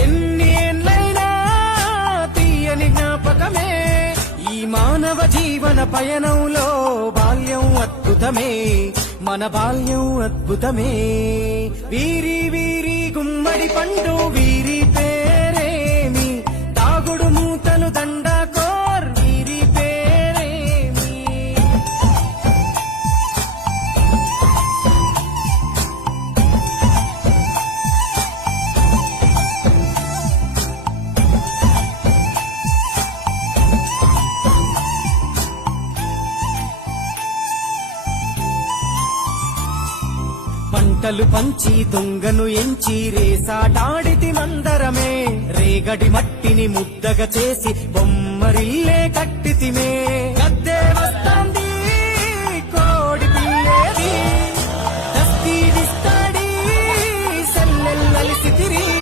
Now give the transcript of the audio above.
ఎన్ని ఏళ్ళైనా తీయని జ్ఞాపకమే ఈ మానవ జీవన పయనంలో బాల్యం అద్భుతమే మన బాల్యం అద్భుతమే వీరి వీరి గుమ్మడి పండు వీరి పేరేమి తాగుడు మూతలు దండాకోర్ వీరి పేరేమి పంటలు పంచి దొంగను ఎంచి రేసాటాడితి మందరమే రేగడి మట్టిని ముద్దగా చేసి బొమ్మరిల్లే కట్టి